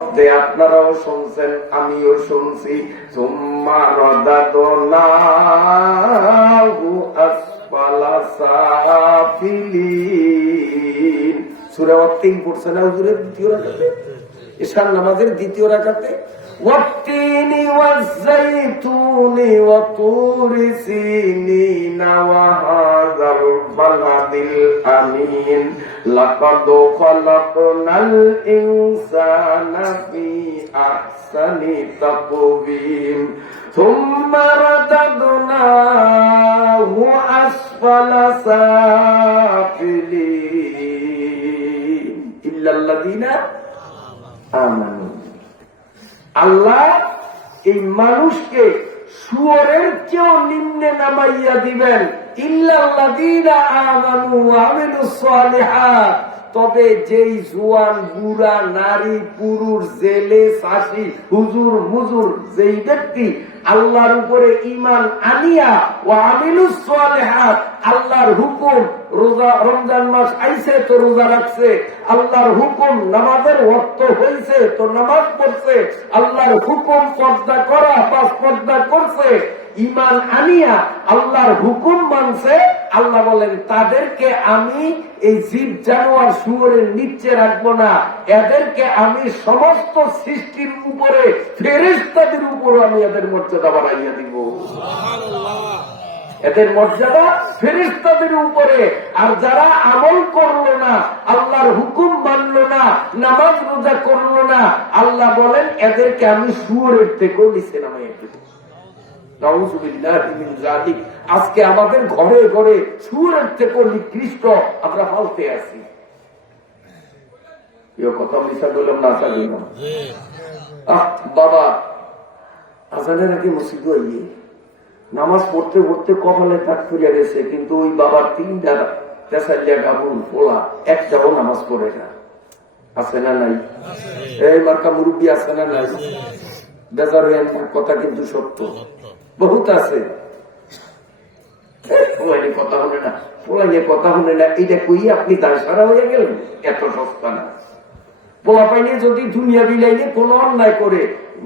আপনারাও শুনছেন, আমিও শুনছি। সুম্মা রাদাদনাহু আসফালা সাফিলিন। সূরা ওয়াত্তিন পড়ছেন না হুজুরের দ্বিতীয় রাকাতে, ইশার নামাজের দ্বিতীয় রাকাতে। ওয়াত্তিনি ওয়াজ-যাইতুনি ওয়া তুরি সিনিনা ওয়া হাযাল বালাদিল আমিন লাকাদ খালাকনাল ইনসানা ফি আহসানি তাকওয়িম সুম্মা রাদাদনাহু আসফালা সাফিলিন ইল্লাল্লাযিনা আমানু। আল্লাহ এই মানুষকে শুয়োরের চেয়েও নিম্নে নামাইয়া দিবেন। ইল্লাল্লাযীনা আমানু ওয়া আমিলুস সালিহাত। তবে যেই জোয়ান বুড়া নারী পুরুষ জেলে চাষি হুজুর মুজুর যেই ব্যক্তি আল্লাহর উপরে ঈমান আনিয়া ওয়া আমিলুস সালিহাত, আল্লাহর হুকুম, রোজা রমজান মাস আইছে তো রোজা রাখছে, আল্লাহর হুকুম নামাজের ওয়াক্ত হয়েছে তো নামাজ পড়ছে, আল্লাহর হুকুম পর্দা করা পাঁচ পর্দা করছে, ঈমান আনিয়া আল্লাহর হুকুম মানছে। আল্লাহ বলেন তাদেরকে আমি এই জীব জানোয়ার শুয়োরের নিচে রাখবো না, এদেরকে আমি সমস্ত সৃষ্টির উপরে ফেরেশতাদের উপর আমি এদের মর্যাদা বাড়াইয়া দিব। এদের মর্যাদা ফেরেশতাদের উপরে। আর যারা আমল করলো না, আল্লাহর হুকুম মানলো না, নামাজ রোজা করলো না, আল্লাহ বলেন এদেরকে আমি শুয়োরের থেকেও নিচে নামাইয়া দিব। আজকে আমাদের ঘরে ঘরে শুয়োরের থেকেও নিকৃষ্ট আমরা পালতে আছি। কথা মিশা বললাম না, বাবা আজানের আগে মসজিদে আইয়ে নামাজ পড়তে পড়তে কপালে দাগ ফিরে গেছে, কিন্তু ওই বাবার তিনটা তেসালিয়া গাবুন পোলা একটাও নামাজ পড়ে না। আছে না নাই? এই মার্কা মুরব্বী আছে না নাই? বেজার হয়ে কথা কিন্তু সত্য, বহুত আছে। কথা হলে না, পোলাইনে কথা হলে না, এটা কই আপনি দায় সারা হয়ে গেলেন? এত সস্তা না। পোলা পাইনে যদি দুনিয়া বিলাইনে কোন অন্যায় করে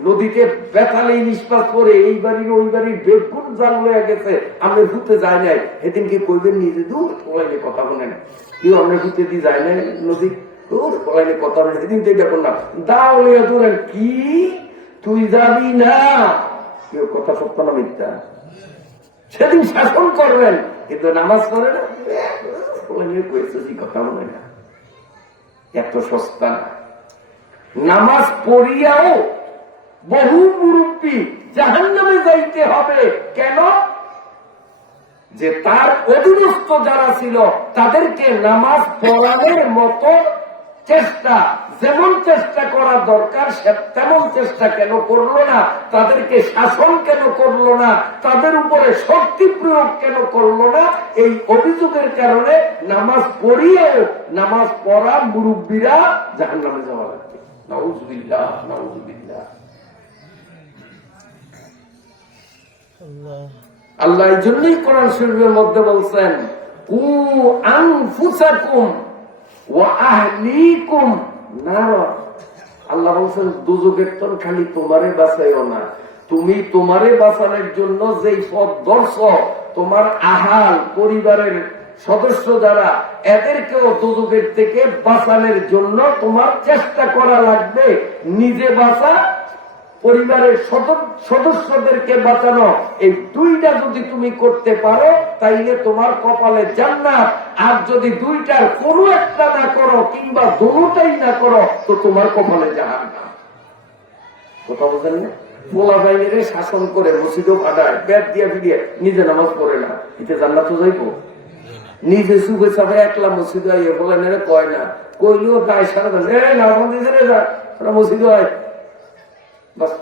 নদীতে বেতালে নিষ্পাত করে এই বাড়ির ওই বাড়ির বেগুন জাল হয়ে গেছে, আমি ভূতে যায় নাই, সেদিন কি কইবেন নিজে দূর পোলাইনে কথা বলে না, কেউ আমরা ভূতে দিয়ে যায় নাই নদী, দূর পোলাইনে কথা বলে, সেদিন তো দেখুন না দাও লইয়া দূরেন কি তুই যাবি না, কেউ কথা সত্য না মিথ্যা, সেদিন শাসন করবেন, কিন্তু নামাজ পড়ে না, কথা বলে না। এত সস্তা না। নামাজ পড়িয়াও বহু মুরব্বী জাহান্নামে যাইতে হবে। কেন? যে তার অধীনস্থ যারা ছিল তাদেরকে নামাজ পড়ানোর মতো চেষ্টা, যেমন চেষ্টা করা দরকার তেমন চেষ্টা কেন করলো না, তাদেরকে শাসন কেন করলো না, তাদের উপরে শক্তি প্রয়োগ কেন করলো না, এই অভিযোগের কারণে নামাজ পড়িয়েও নামাজ পড়া মুরব্বীরা জাহান্নামে যাওয়া লাগবে। নাউযুবিল্লাহ, নাউযুবিল্লাহ। আল্লাহ এই জন্যই কোরআন শরীফের মধ্যে বলছেন কু আনফুসাকুম ওয়া আহলিকুম নার। আল্লাহ বলছেন দুজকের তন খালি তোমারে বাঁচাইও না, তুমি তোমারে বাঁচানোর জন্য যেই পথ ধরছ, তোমার আহাল পরিবারের সদস্য যারা, এদেরকেও দুজকের থেকে বাঁচানোর জন্য তোমার চেষ্টা করা লাগবে। নিজে বাঁচা, পরিবারের সদস্যদেরকে বাঁচানো, এই দুইটা যদি তুমি করতে পারো তাইলে তোমার কপালে জান্নাত। আর যদি দুইটার কোনো একটা না করো কিংবা দুটোটাই না করো তো তোমার কপালে জাহান্নাম। কথা বলেন না? পোলা বাইরে শাসন করে মসজিদও ফাটায়, ব্যাট দিয়ে ফিরিয়ে নিজে নামাজ পড়ে না, এতে জান্নাত তো যাইব? নিজে সুখে সাথে একলা মসজিদে আইয়ে বলেন এরা কয় না, কইলেও দায় সারা মসজিদে হয় বাস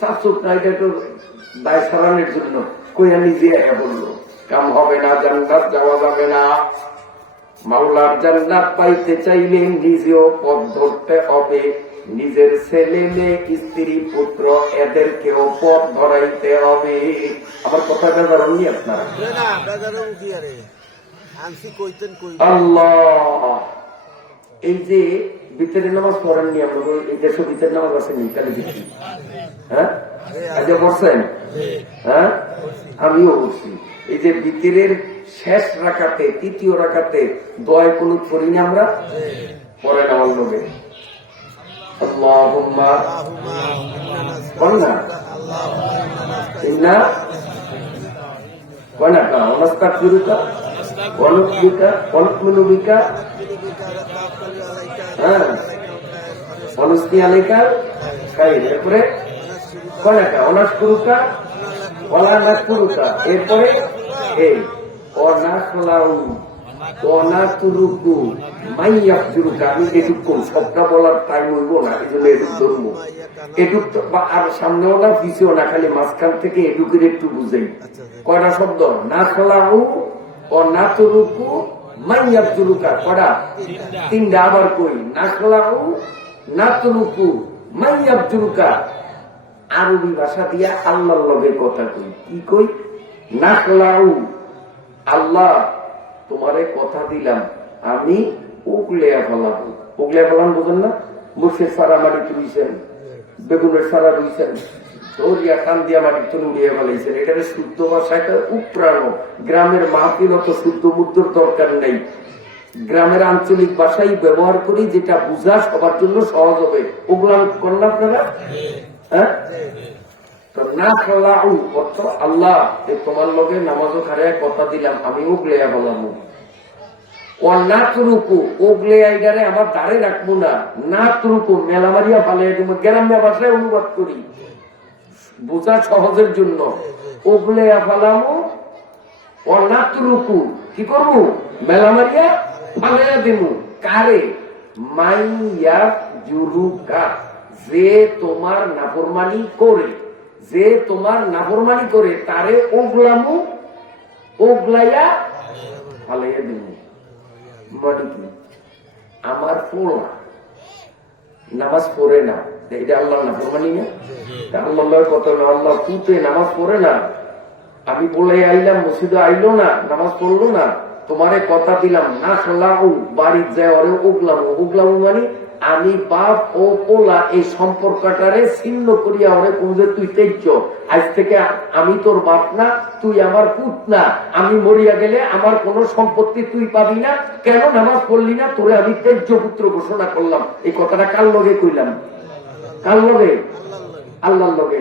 শাসক না, এটা তো দায় সারানোর জন্য কইয়া নিজে বললো কাম হবে না, জান্নাত যাওয়া যাবে না। মাওলার জান্নাত পাইতে চাইলে নিজেও পথ ধরতে হবে, নিজের ছেলে মেয়ে স্ত্রী পুত্র এদেরকেও পথ ধরাইতে হবে। আমার কথা বেজারণনি আপনারা? আল্লাহ এই যে ভিতরের নামাজ পড়েননি? আমরা এই দেশে ভিতরের নামাজ আসেনি কালী দেখি, হ্যাঁ আজকে পড়ছেন? হ্যাঁ আমিও বলছি। এই যে ভিতরের শেষ রাকাতে, তৃতীয় রাকাতে দোয়া কুনুত করি না আমরা? পড়েন আমার লোকে আল্লাহুম্মা কন্যা ইন্না কন্যা অনাস্তাগফিরুকা ওয়া নুবিকা ওয়া নু'মিনু বিকা অনুস্তি আলাইকা খাইর। এরপরে কন্যা অনাশকুরুকা ওয়ালা নাশকুরুকা। এরপরে এই অনাখলাউ অনাতুরুকু মাইয়াফজুরুকা। আমি এটুকু সবটা বলার টাইম হইব না, এই জন্য এটুক ধরবো। এটুক আর সামনেও না পিছেও না, খালি মাঝখান থেকে এটুকের একটু বুঝেই। কয়টা শব্দ? নাখলাউ অনাতুরুকু মাইয়াফজুরুকা। কয়টা? তিনটা। আবার কই নাখলাউ নাতুরুকু মাইয়াফজুরুকা। আরবি ভাষা দিয়া আল্লাহর লগে কথা কই। কি কই? নাখলাউ, আল্লাহ তোমারে কথা দিলাম আমি উগলিয়া ফেলাবো। উগলিয়া ফেলান বোঝেন না? মুখের সারা মাটি রুইছেন, বেগুনের সারা রুইছেন, দরিয়া কান দিয়া মাটি তো উড়িয়ে ফেলাইছেন। এটার শুদ্ধ ভাষায় উপরানো। গ্রামের মাহফিল অত শুদ্ধ মুদ্রার দরকার নেই, গ্রামের আঞ্চলিক ভাষাই ব্যবহার করি, যেটা বুঝা সবার জন্য সহজ হবে। ওগুলা করেন আপনারা? হ্যাঁ আল্লাহ তোমার লগে নামাজও খারায় কথা দিলাম আমি উগলিয়া বলাম। অনাতরুকু ওগলিয়াইডারে আমার দাঁড়ে রাখবো না। নাতরুকু মেলামারিয়া ফালিয়া দিব। গ্রাম্য ভাষায় অনুবাদ করি বোঝা সহজের জন্য। ওগলিয়া ফালামো অনাতরুকু কি করবো? মেলামারিয়া ফালিয়া দিব। কারে? মাইয়া জুরুকা, যে তোমার নাফরমানি করে, যে তোমার নাফরমানি করে তারে ওগলামু ওগলাইয়া ফালাইয়া দিব। মানে কি? আমার পোলা নামাজ পড়ে না, এটা আল্লাহ নাফরমানি না? আল্লাহ কত না, আল্লাহ পুতে নামাজ পড়ে না, আমি বলে আইলাম মসজিদে আইলো না, নামাজ পড়লো না, তোমারে কথা দিলাম না খেলাও বাড়ির যায় ওরে উগলামু। উগলামু মানে আমি বাপ ও পোলা এই সম্পর্কটারে ছিন্ন করিয়া ওরে কোনযে তুই তেজ্য, আজ থেকে আমি তোর বাপ না, তুই আমার পুত না, আমি মরিয়া গেলে আমার কোন সম্পত্তি তুই পাবি না, কেন নামাজ পড়লি না, তোরে আমি তেজ্য পুত্র ঘোষণা করলাম। এই কথাটা কার লগে কইলাম? কার লগে? আল্লাহর লগে।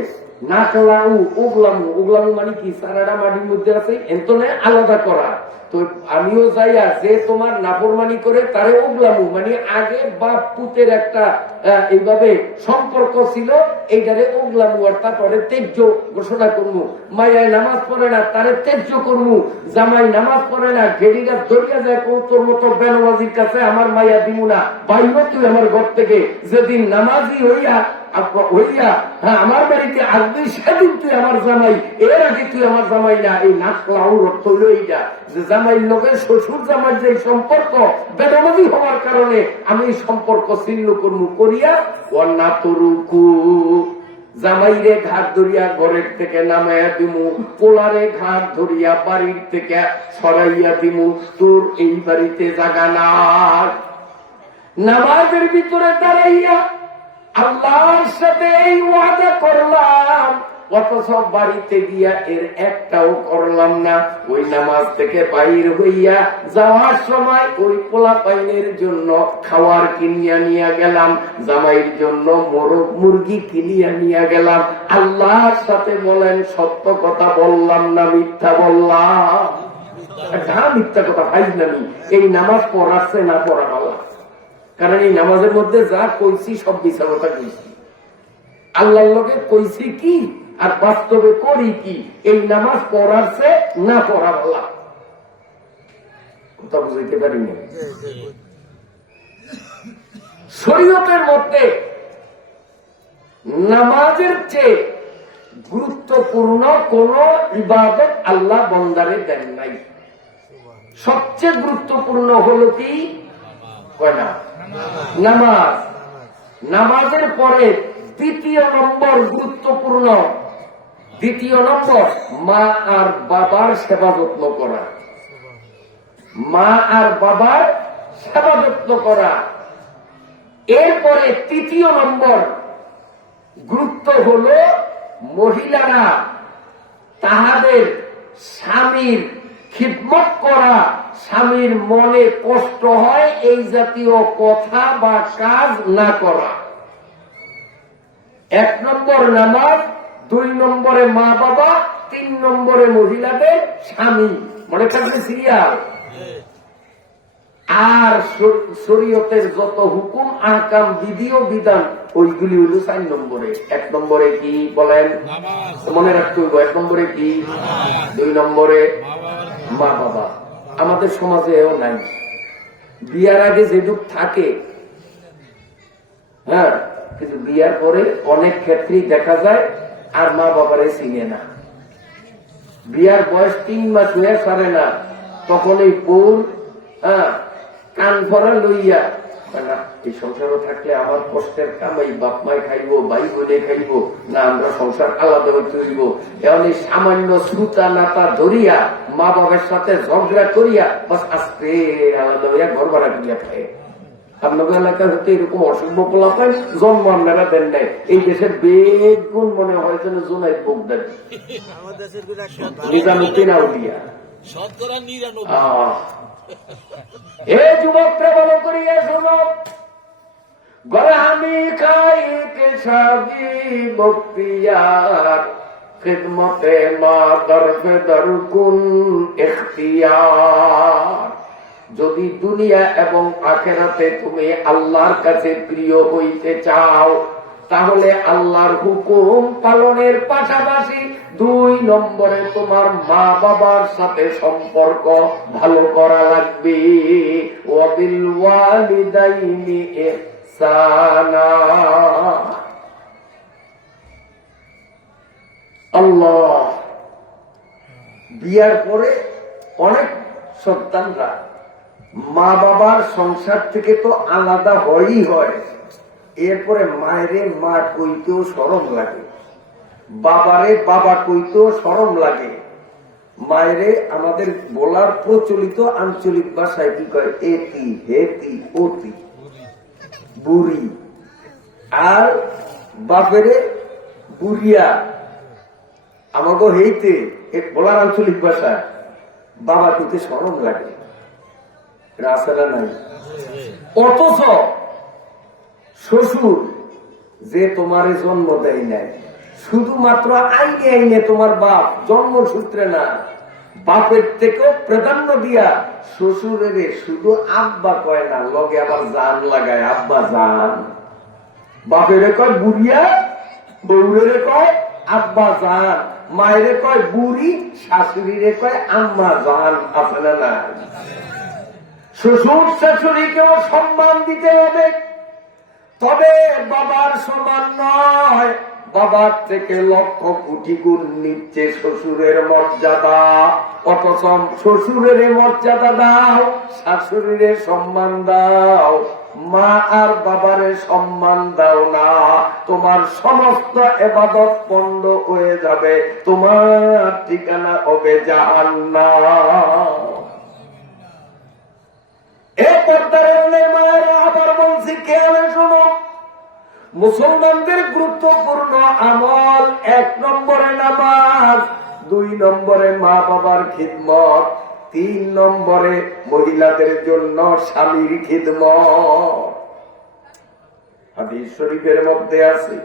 না খেলাউ উগলামু, উগলামু মানে কি? সারাটা মাটির মধ্যে আছে, এন্তনে আলাদা করা। তো আমিও যাইয়া যে তোমার নাফরমানি করে তারে উগলামু মানে আগে বাপ পুতের একটা এইভাবে সম্পর্ক ছিল, এইটারে উগলামু আর তারপরে তেজ্য ঘোষণা করবো। মায়ায় নামাজ পড়ে না তারে তেজ্য করবো। জামাই নামাজ পড়ে না গেড়িরা দরিয়া যায় তোর মতো বেনবাজির কাছে আমার মায়া দিমু না, বাইর তুই আমার ঘর থেকে। যেদিন নামাজি হইয়া আমার বাড়িতে আসবি সেদিন তুই আমার জামাই, এর আগে তুই আমার জামাই না। এই নাকলাউর অর্থ হইল এইটা যে জামাইয়ের লোকের শ্বশুর জামার যে সম্পর্ক বেনামাজি হওয়ার কারণে আমি এই সম্পর্ক ছিন্ন করবো করিয়া অন্না তরুকু। জামাইরে ঘাট ধরিয়া ঘরের থেকে নামাইয়া দিমু, পোলারে ঘাট ধরিয়া বাড়ির থেকে সরাইয়া দিমু, তোর এই বাড়িতে জাগা না। নামাজের ভিতরে দাঁড়াইয়া আল্লাহর সাথে এই ওয়াদা করলাম, অথচ বাড়িতে গিয়া এর একটাও করলাম না। ওই নামাজ থেকে বাইর হইয়া যাওয়ার সময় ওই পোলা পাইনের জন্য খাওয়ার কিনিয়া নিয়ে গেলাম, জামাইয়ের জন্য মোরগ মুরগি কিনিয়া নিয়ে গেলাম। আল্লাহর সাথে বলেন সত্য কথা বললাম না মিথ্যা বললাম? মিথ্যা কথা ভাই নামি। এই নামাজ পড়াচ্ছে না পড়া বলা, কারণ এই নামাজের মধ্যে যা কইছি সব মিথ্যা কথা কইছি। আল্লাহর লগে কইছি কি আর বাস্তবে করি কি, এই নামাজ পড়াচ্ছে না পড়া বলা। কথা বুঝাইতে পারি না? শরীয়তের মধ্যে নামাজের চেয়ে গুরুত্বপূর্ণ কোন ইবাদত আল্লাহ বান্দারে দেন নাই। সবচেয়ে গুরুত্বপূর্ণ হলো কি? কয়না? নামাজ। নামাজের পরে দ্বিতীয় নম্বর গুরুত্বপূর্ণ, দ্বিতীয় নম্বর মা আর বাবার সেবা যত্ন করা। মা আর বাবার সেবা যত্ন করা। এরপরে তৃতীয় নম্বর গুরুত্ব হলো মহিলারা তাহাদের স্বামীর খিদমত করা, স্বামীর মনে কষ্ট হয় এই জাতীয় কথা বা কাজ না করা। 1 নম্বর নামাজ, 2 নম্বরে মা বাবা, 3 নম্বরে মহিলাদের স্বামী। মনে থাকবে সিরিয়াল। আর শরীয়তের যত হুকুম আহকাম বিধি ও বিধান ওইগুলি হইল 4 নম্বরে। 1 নম্বরে কি বলেন? মনে রাখতে হইব। 1 নম্বরে কি? 2 নম্বরে মা বাবা। আমাদের সমাজে এও নাই। বিয়ার আগে যেটুক থাকে, হ্যাঁ, কিন্তু বিয়ার পরে অনেক ক্ষেত্রেই দেখা যায় আর মা বাবারে চিনে না। বিয়ার বয়স 3 মাস হয়ে সারে না, তখন এই পৌর কান ভরা লইয়া না, এই সংসারও থাকলে আমার কষ্টের কামাই বাপ মায় খাইব, ভাই বোনে খাইব না, আমরা সংসার আলাদা হইতে হইব। এমন এই সামান্য শ্রুতা নাতা ধরিয়া মা বাবার সাথে ঝগড়া করিয়া বাস আস্তে আলাদা হইয়া ঘর ভাড়া করিয়া খায়। আপনাদের এলাকা হতে এরকম অসভ্য পোলাপেন জন্ম আপনারা দেন নাই। এই দেশের বেগুন মনে হয় যেন জোনাই বোগদার নিজামুদ্দিন আউলিয়া। এ যুবকরা ভালো করিয়া শোনো, গলা আমি খাই কেশাবি বক্তিয়ার, খিদমতে মা দরফে দরকুন ইখতিয়ার। যদি দুনিয়া এবং আখেরাতে তুমি আল্লাহর কাছে প্রিয় হইতে চাও, তাহলে আল্লাহর হুকুম পালনের পাশাপাশি 2 নম্বরে তোমার মা বাবার সাথে সম্পর্ক ভালো করা লাগবে। ওয়াবিল ওয়ালিদাইনি ইহসানা। আল্লাহ, বিয়ার পরে অনেক সন্তানরা মা বাবার সংসার থেকে তো আলাদা হয়ই হয়, এরপরে মায়েরে মা কইতেও শরম লাগে, বাবারে বাবা কইতেও শরম লাগে। মায়েরে আমাদের বলার প্রচলিত আঞ্চলিক ভাষায় কি কয়? এতি, হেতি, অতি, বুড়ি। আর বাপেরে বুড়িয়া। আমাকে হেইতে বলার আঞ্চলিক ভাষা বাবা কইতে শরম লাগে। রাস্তাটা নাই। অথচ শ্বশুর যে তোমার জন্ম দেয় নাই, শুধুমাত্র আইনে আইনে তোমার বাপ, জন্মসূত্রে না, বাপের থেকেও প্রাধান্য দিয়া শ্বশুরের শুধু আব্বা কয় না, লগে আবার জান লাগায়, আব্বা জান। বাপেরে কয় বুড়িয়া, বউরে কয় আব্বা জান, মায়েরে কয় বুড়ি, শাশুড়িরে কয় আম্মা জান। আছে না না? শ্বশুর শাশুড়িকেও সম্মান দিতে হবে, তবে বাবার সমান নয়। বাবার থেকে লক্ষ কোটি গুণ নিচ্ছে শ্বশুরের মর্যাদা। অথচ শ্বশুরের মর্যাদা দাও, শাশুড়ির সম্মান দাও, মা আর বাবারে সম্মান দাও না, তোমার সমস্ত ইবাদত পণ্ড হয়ে যাবে, তোমার ঠিকানা হবে জাহান্নাম। আবার বলছি, খেয়ালে শোনো, মুসলমানদের গুরুত্বপূর্ণ আমল 1 নম্বরে নামাজ, 2 নম্বরে মা বাবার খিদমত, 3 নম্বরে মহিলাদের জন্য স্বামীর খিদমত। হাদিস শরীফের মধ্যে আছে,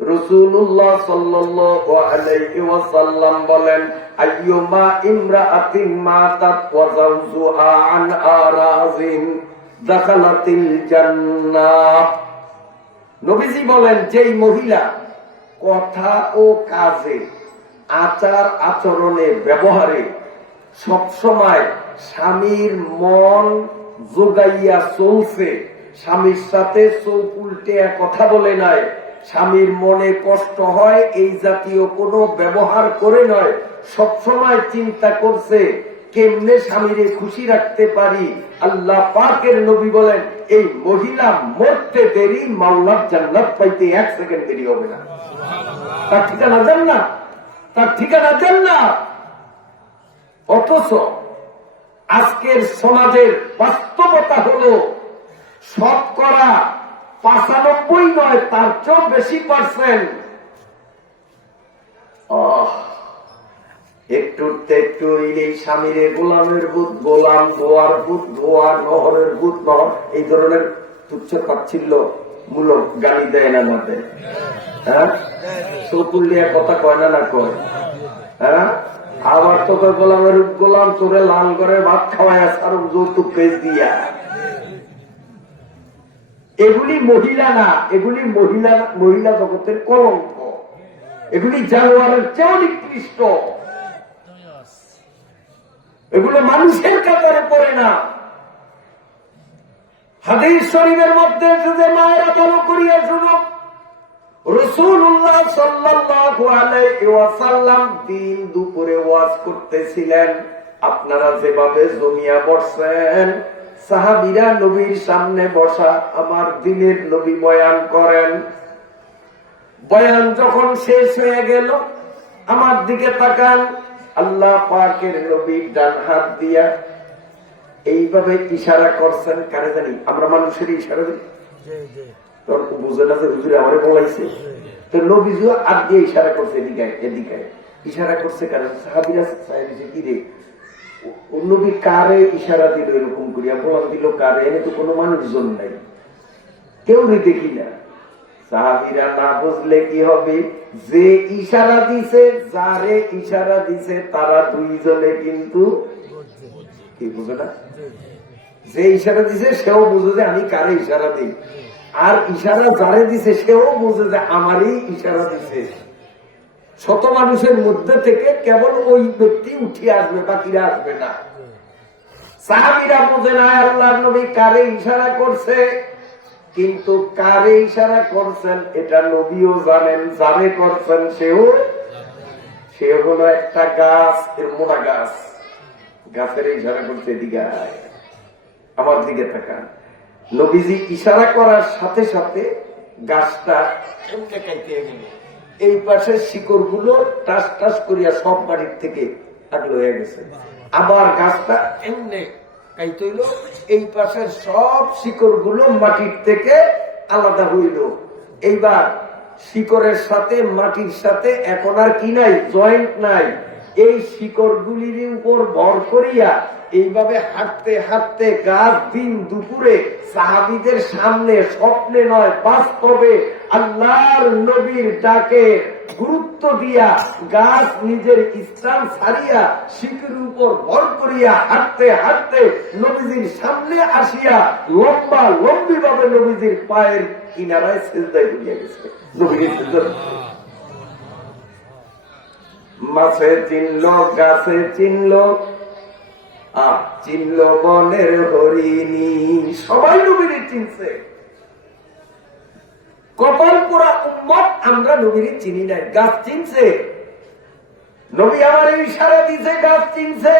রাসূলুল্লাহ সাল্লাল্লাহু আলাইহি ওয়াসাল্লাম বলেন, আইয়ুমা ইমরাআতিন মাতাত ওয়া যাওজুহা আন আরাজিন দাখালাতিল জান্নাহ। নবীজি বলেন, যেই মহিলা কথা ও কাজে, আচার আচরণে, ব্যবহারে সবসময় স্বামীর মন যোগাইয়া চলছে, স্বামীর সাথে চোখ উল্টে কথা বলে নাই, স্বামীর মনে কষ্ট হয় এই জাতীয় কোনো ব্যবহার করে নয়, সবসময় চিন্তা করছে কেমনে স্বামীরে খুশি রাখতে পারি, আল্লাহ পাকের নবী বলেন, এই মহিলা মরতে দেরি, মাওলার জান্নাত পাইতে 1 সেকেন্ড দেরি হবে না। তার ঠিকানা জান্নাত, তার ঠিকানা জান্নাত। অথচ আজকের সমাজের বাস্তবতা হলো শতকরা 95 নয়, তার চেয়েও বেশি পার্সেন্ট। একটু এই স্বামীরে গোলামের ভূত, গোলাম গোয়ার ভূত, গোয়া নহরের ভূত, নহর, এই ধরনের তুচ্ছ তাচ্ছিল্য মূলক গালি দেয় না আমাদের। হ্যাঁ, চকুলিয়া কথা কয় না কয়? হ্যাঁ, আবার তোকে গোলামের গোলাম, তোরে লাল করে ভাত খাওয়ায় আর যৌতুক পেজ দিয়া। এগুলি মহিলা না, এগুলি মহিলা জগতের কলঙ্ক, এগুলি জানোয়ারের চেয়েও নিকৃষ্ট। এগুলো মানুষের কাতারে পড়ে না। হাদিস শরীফের মধ্যে যে মায়েরা ভালো করিয়া শুনো, রাসূলুল্লাহ সাল্লাল্লাহু আলাইহি ওয়াসাল্লাম দিন দুপুরে ওয়াজ করতেছিলেন। আপনারা যেভাবে জমিয়া বসছেন, সাহাবীরা নবীর সামনে বসা, আমার দিনের নবী বয়ান করেন। বয়ান যখন শেষ হয়ে গেল, আমার দিকে তাকান, আল্লাহ পাকের নবী ডান হাত দিয়া এইভাবে ইশারা করছেন। কারে জানি? আমরা মানুষের ইশারা দিই, তোর বুঝে না যে হুজুরে আমারে বলাইছে। তো নবীজিও হাত দিয়ে ইশারা করছে, এদিকে এদিকে ইশারা করছে। কারণ সাহাবীরা চাইছে কি রে, নবী কারে ইশারা দিল এরকম করিয়া, বলান দিল কারে? এনে তো কোনো মানুষজন নাই, কেউ দেখি না। সাহাবীরা না বুঝলে কি হবে? যে ইশারা দিছে, যারে ইশারা দিছে, তারা দুইজনে কিন্তু কি বুঝে না? যে ইশারা দিছে সেও বুঝে যে আমি কারে ইশারা দিই, আর ইশারা যারে দিছে সেও বুঝে যে আমারই ইশারা দিছে। শত মানুষের মধ্যে থেকে কেবল ওই ব্যক্তি উঠিয়ে আসবে, বাকিরা আসবে না। সাহাবীরা বুঝে না আল্লাহর নবী কারে ইশারা করছে, কিন্তু কারে ইশারা করছেন এটা নবীও জানেন, যারে করছেন সে হলো একটা গাছ, এর মোটা গাছ, গাছের ইশারা করছে এদিকে আমার দিকে তাকান। নবীজি ইশারা করার সাথে সাথে গাছটা এই পাশে শিকড় গুলো টাস টাস করিয়া সব বাড়ির থেকে আগলে হয়ে গেছে। আবার গাছটা এমনি কাইতইল, এই পাশের সব শিকড় গুলো মাটির থেকে আলাদা হইল। এইবার শিকড়ের সাথে মাটির সাথে এখন আর কি নাই, জয়েন্ট নাই। এই শিকড় গুলির উপর ভর করিয়া এইভাবে হাঁটতে হাঁটতে গাছ দিন দুপুরে সাহাবীদের সামনে, স্বপ্নে নয় বাস্তবে, আল্লাহর নবীর ডাকে গুরুত্ব দিয়া গাছ নিজের স্থান ছাড়িয়া শিকড়ের উপর ভর করিয়া হাঁটতে হাঁটতে নবীজির সামনে আসিয়া লম্বা লম্বি ভাবে নবীজির পায়ের কিনারায় সিজদায় পড়িয়া গেছে। নবীর মাছে চিনল, গাছে চিনল, চিনল বনের হরিণী, সবাই নবীরে চিনছে। কপাল পোড়া উম্মত আমরা নবীরে চিনি নাই, গাছ চিনছে। নবী আমার ইশারা দিছে, গাছ চিনছে,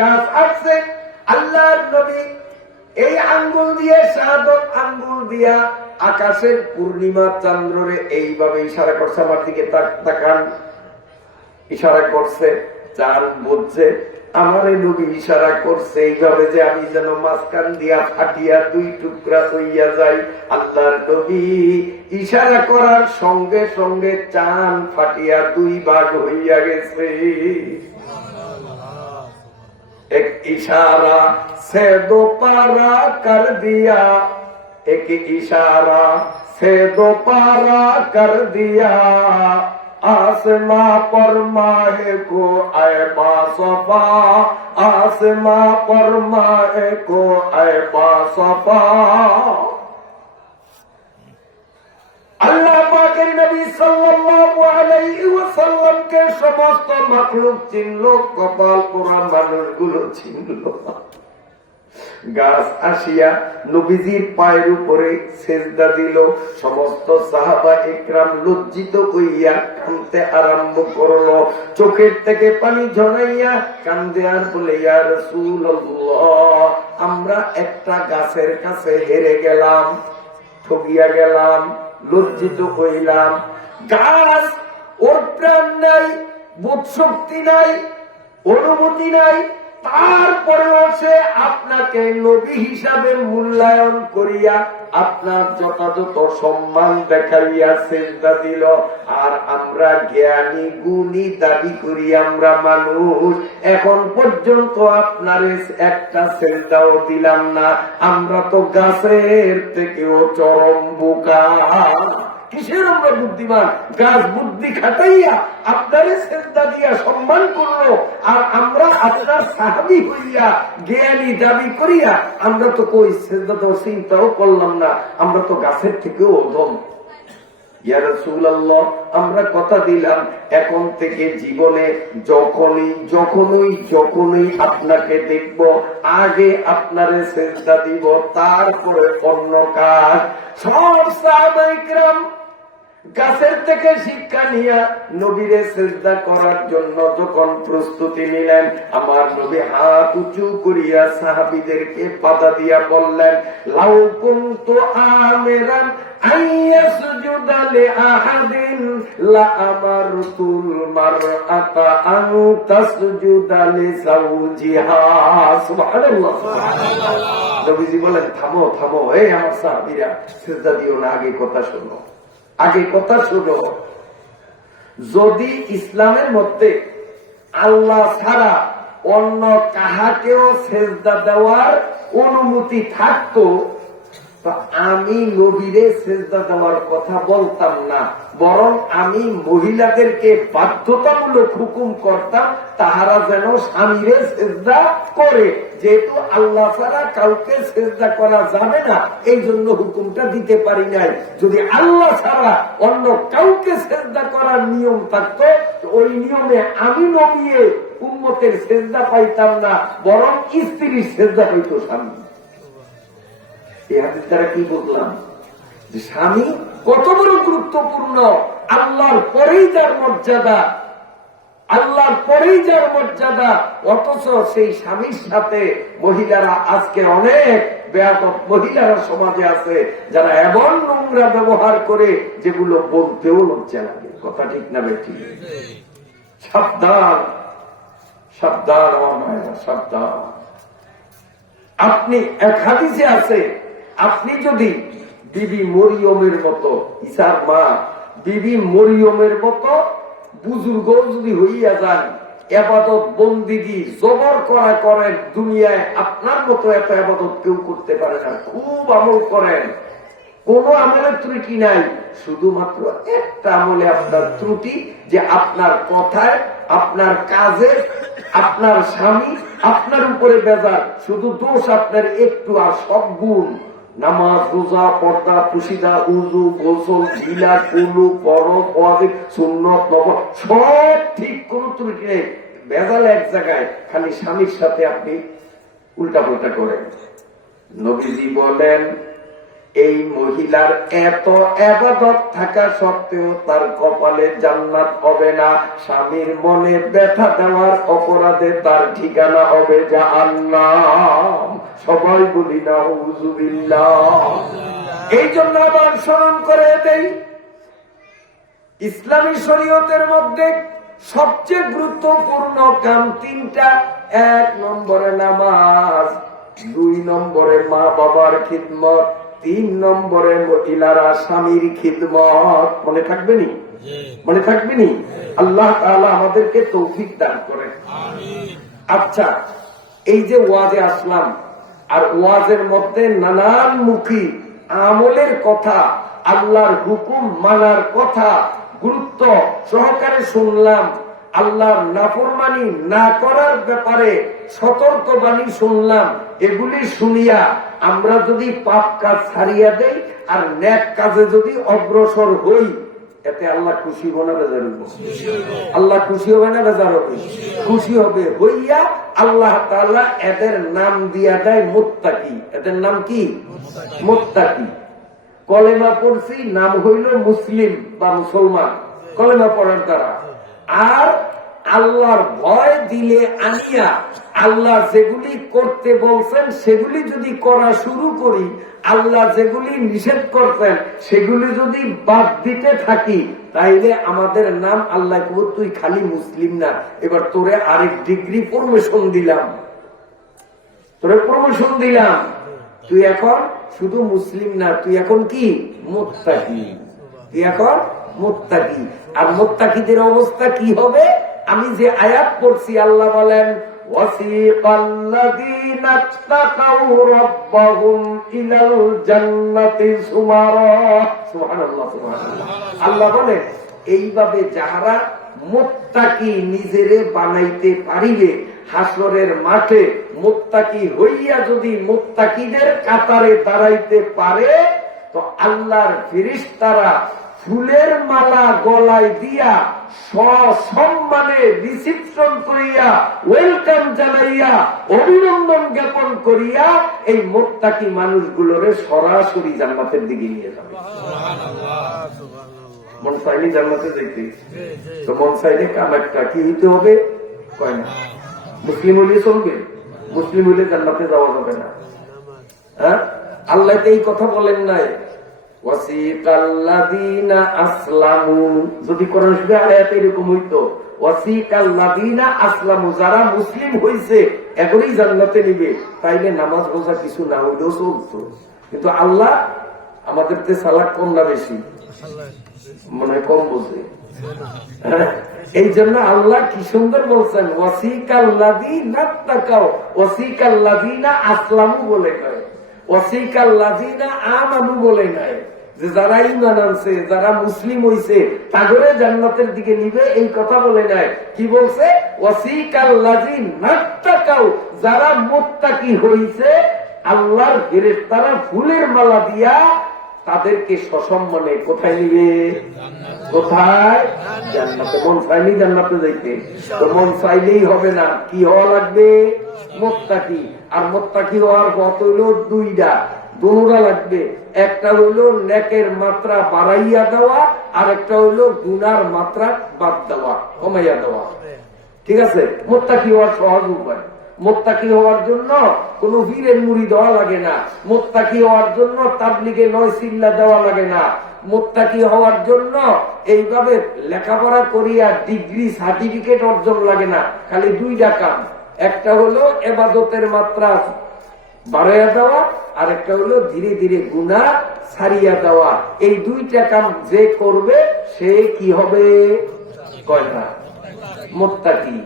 গাছ আসছে। আল্লাহর নবী এই আঙ্গুল দিয়ে, শাহাদত আঙ্গুল দিয়া আকাশের পূর্ণিমা চন্দ্ররে এইভাবে ইশারা করছে, আমার দিকে তাকান। ইশারা করছে, চাঁদ বুঝছে আমার নবী ইশারা করছে এইভাবে যে আমি যেন মাঝখান দিয়া ফাটিয়া দুই টুকরা হইয়া যাই। আল্লাহর নবী ইশারা করার সঙ্গে সঙ্গে চাঁদ ফাটিয়া দুই ভাগ হইয়া গেছে। এক ইশারা সে দো পারা কর দিয়া, এক ইশারা সে দো পারা কর দিয়া, आसमां पर माहे को ऐबा सफा, आसमां पर माहे को ऐबा सफा। अल्लाह पाकेर नबी सल्लल्लाहु अलैहि वसल्लम के समस्त मखलूक चिनलो, कपाल पोड़ा মানুষগুলো চিনলো। গাছ আসিয়া নবীজির পায়ের উপরে সেজদা দিল। সমস্ত সাহাবা ইকরাম লজ্জিত হইয়া কাঁদতে আরম্ভ করলো, চোখের থেকে পানি ঝরাইয়া কান্দে আর বলে, ইয়া রাসূলুল্লাহ, আমরা একটা গাছের কাছে হেরে গেলাম, ঠকিয়া গেলাম, লজ্জিত হইলাম। গাছ, ওর প্রাণ নাই, বোধ শক্তি নাই, অনুমতি নাই, তারপরেও সে আপনাকে নবী হিসাবে মূল্যায়ন করিয়া আপনার যথাযথ সম্মান দেখাইয়া সেজদা দিল। আর আমরা জ্ঞানী গুণী দাবি করি আমরা মানুষ, এখন পর্যন্ত আপনার একটা সেজদাও দিলাম না। আমরা তো গাছের থেকেও চরম বোকা। কিসের আমরা বুদ্ধিমান? গাছ বুদ্ধি খাটাইয়া আপনারে সেজদা দিয়া সম্মান করলো, আর আমরা আপনার সাহাবী হইয়া জ্ঞানী দাবি করিয়া আমরা তো কই সেজদা তো চিন্তাও করলাম না, আমরা তো গাছের থেকেও অধম। ইয়া রাসূলুল্লাহ, আমরা কথা দিলাম এখন থেকে জীবনে যখনই আপনাকে দেখব আগে আপনারে সেজদা দিব, তারপরে অন্য কাজ। সব সাহাবায়ে কেরাম গাছের থেকে শিক্ষা নিয়া নবীরে সেজদা করার জন্য যখন প্রস্তুতি নিলেন, আমার নবী হাত উঁচু করিয়া সাহাবীদেরকে বাধা দিয়া বললেন, লাউ কুনতু আমিরান আইয়াসজুদা লিআহাদিন লা আমারতুল মারআতা আন তাসজুদা লিজাওজিহা। সুবহানাল্লাহ, নবীজি বলেন, থামো থামো, এই আমার সাহাবীরা, সেজদা দিও না, আগে কথা শোনো, আগে কথা শুনো। যদি ইসলামের মধ্যে আল্লাহ ছাড়া অন্য কাহাকেও সেজদা দেওয়ার অনুমতি থাকতো, তো আমি নবীরে সেজদা দেওয়ার কথা বলতাম না, বরং আমি মহিলাদেরকে বাধ্যতামূলক হুকুম করতাম তাহারা যেন স্বামীরে সেজদা করে। যেহেতু আল্লাহ ছাড়া কাউকে সেজদা করা যাবে না, এই জন্য হুকুমটা দিতে পারি নাই। যদি আল্লাহ ছাড়া অন্য কাউকে সেজদা করার নিয়ম থাকতো, ওই নিয়মে আমি নবীয়ে উম্মতের সেজদা পাইতাম না, বরং স্ত্রীর সেজদা হইতো স্বামী। এই হাদিস দ্বারা কি বললাম? যে স্বামী কত বড় গুরুত্বপূর্ণ, আল্লাহর পরেই যার মর্যাদা, আল্লাহর পরেই যার মর্যাদা। অথচ সেই স্বামীর সাথে মহিলারা আজকে অনেক বেয়াদব মহিলারা সমাজে আছে, যারা এমন নোংরা ব্যবহার করে যেগুলো বলতেও লজ্জা লাগে। কথা ঠিক না বেঠিক? সাবধান, সাবধান আমার মায়েরা, সাবধান। আপনি এক হাদিসে আছে, আপনি যদি বিবি মরিয়মের মতো, ঈসার মা বিবি মরিয়মের মতো বুজুর্গ যদি হইয়া যান, ইবাদত বন্দিগি জবর করা করেন, দুনিয়ায় আপনার মতো এত ইবাদত কেউ করতে পারে না, খুব আমল করেন, কোন আমলের ত্রুটি নাই, শুধুমাত্র একটা আমলে আপনার ত্রুটি, যে আপনার কথায়, আপনার কাজে, আপনার স্বামী আপনার উপরে বেজার, শুধু দোষ আপনার একটু, আর সব গুণ, নামাজ, রোজা, পর্দা, পুশিদা, উযু, গোসল, ঢিলা, কুলু, ফরজ, ওয়াজিব, সুন্নত, নফল সব ঠিক, কোন ত্রুটি নেই, বেজাল এক জায়গায়, খালি স্বামীর সাথে আপনি উল্টা পাল্টা করেন। নবীজি বলেন, এই মহিলার এত ইবাদত থাকা সত্ত্বেও তার কপালে জান্নাত হবে না, স্বামীর মনে ব্যথা দেওয়ার অপরাধে তার ঠিকানা হবে জাহান্নাম। সবাই বলি না নাউযুবিল্লাহ। এই জন্য আবার স্মরণ করে দেই, ইসলামী শরীয়তের মধ্যে সবচেয়ে গুরুত্বপূর্ণ কাম তিনটা। 1 নম্বরে নামাজ, 2 নম্বরে মা বাবার খিদমত, 3 নম্বরে মহিলারা স্বামীর খিদমত। মনে থাকবে নি? মনে থাকবে নি? আল্লাহ তাআলা আমাদেরকে তৌফিক দান করেন। আচ্ছা, এই যে ওয়াজে আসলাম, আর ওয়াজের মধ্যে নানান মুখী আমলের কথা, আল্লাহর হুকুম মানার কথা গুরুত্ব সহকারে শুনলাম, আল্লাহর নাফরমানি না করার ব্যাপারে সতর্কবাণী শুনলাম। এগুলি শুনিয়া আমরা যদি পাপ কাজ ছাড়িয়া দেই আর নেক কাজে যদি অগ্রসর হই, এতে আল্লাহ খুশি হবে না বেজার হবে? আল্লাহ খুশি হবে না বেজার হবে? খুশি হবে। হইয়া আল্লাহ তাআলা এদের নাম দিয়া দেয় মুত্তাকি। এদের নাম কি? মুত্তাকি। কলেমা পড়ছি, নাম হইল মুসলিম বা মুসলমান, কলেমা পড়ার দ্বারা। আর আল্লাহর ভয় দিলে আনিয়া আল্লাহ যেগুলি করতে বলছেন সেগুলি যদি করা শুরু করি, আল্লাহ যেগুলি নিষেধ করতেন সেগুলি যদি বাদ দিতে থাকি, তাইলে আমাদের নাম আল্লাহ কবুল, তুই খালি মুসলিম না, এবার তোরে আরেক ডিগ্রি প্রমোশন দিলাম, তোরে প্রমোশন দিলাম, তুই এখন শুধু মুসলিম না, তুই এখন কি মুত্তাকি, তুই এখন মুত্তাকি। আর মুত্তাকিদের অবস্থা কি হবে? আমি যে আয়াত পড়ছি, আল্লাহ বলেন ওয়াসিকাল্লাযীনা তাকাউ রাব্বাহুম ইলাল জান্নাতি সুমারা। সুবহানাল্লাহ, সুবহানাল্লাহ। আল্লাহ বলেন এইভাবে যাহারা মুত্তাকি নিজেরে বানাইতে পারিবে, হাসরের মাঠে মুত্তাকি হইয়া যদি মুত্তাকিদের কাতারে দাঁড়াইতে পারে, তো আল্লাহর ফেরেশতারা ফুলের মালা গলায় দিয়া সসম্মানে রিসিপশন করিয়া, ওয়েলকাম জানাইয়া, অভিনন্দন জ্ঞাপন করিয়া এই মুত্তাকি মানুষগুলোরে সরাসরি জান্নাতের দিকে নিয়ে যাবে। মন চাইলে জান্নাতে যেতে, তো মন চাইলে কাম একটা কি হইতে হবে, কয় না মুসলিম হইলে চলবে, মুসলিম হইলে জান্নাতে যাওয়া যাবে না। হ্যাঁ, আল্লাহ তো এই কথা বলেন নাই ওয়াসিকাল্লাযীনা আসলামু। যদি কোরআন শরীফে আয়াতে এরকম হইতো ওয়াসিকাল্লাযীনা আসলামু, যারা মুসলিম হইছে এগুলোই জান্নাতে নিবে, তাইলে নামাজ রোজা কিছু না হইলেও চলতো। কিন্তু আল্লাহ আমাদের তে সালাক কম না বেশি, মনে কম বোঝে। এই জন্য আল্লাহ কি সুন্দর বলছেন ওয়াসিকাল্লাযীনা তাকাও, ওয়াসিকাল্লাযীনা আসলামু বলে নয়, ওয়াসিকাল্লাযীনা আমানু বলে নাই। যে যারা ঈমান আনছে, যারা মুসলিম হইছে তাগরে জান্নাতের দিকে নিবে, এই কথা বলে নাই। কি বলছে? ওয়াসিকাল্লাযীনা তাকাও, যারা মুত্তাকি হইছে আল্লাহর ফেরেশতারা ফুলের মালা দিয়া তাদেরকে সসম্মানে কোথায় নিবে? কোথায়? জান্নাতে। মন চাইলেই জান্নাতে যাইতে, তো মন চাইলেই হবে না, কি হওয়া লাগবে? মুত্তাকি। আর মুত্তাকি হওয়ার পথ হইল দুইটা, দুটা লাগবে। একটা হইল নেকের মাত্রা বাড়াইয়া দেওয়া, আর একটা হইল গুনার মাত্রা বাদ দেওয়া, কমাইয়া দেওয়া। ঠিক আছে? মুত্তাকি হওয়ার সহজ উপায়। মুত্তাকি হওয়ার জন্য কোন বীরের মুড়ি দেওয়া লাগে না, মুত্তাকি হওয়ার জন্য তাবলীগে 9 সিল্লা দেওয়া লাগে না, মুত্তাকি হওয়ার জন্য এইভাবে লেখাপড়া করিয়া ডিগ্রি সার্টিফিকেট অর্জন লাগে না। খালি দুইটা কাম, একটা হলো ইবাদতের মাত্রা বাড়াইয়া দেওয়া, আর একটা হলো ধীরে ধীরে গুনাহ ছাড়িয়া দেওয়া। এই দুইটা কাম যে করবে সে কি হবে? কয়টা? মুত্তাকি।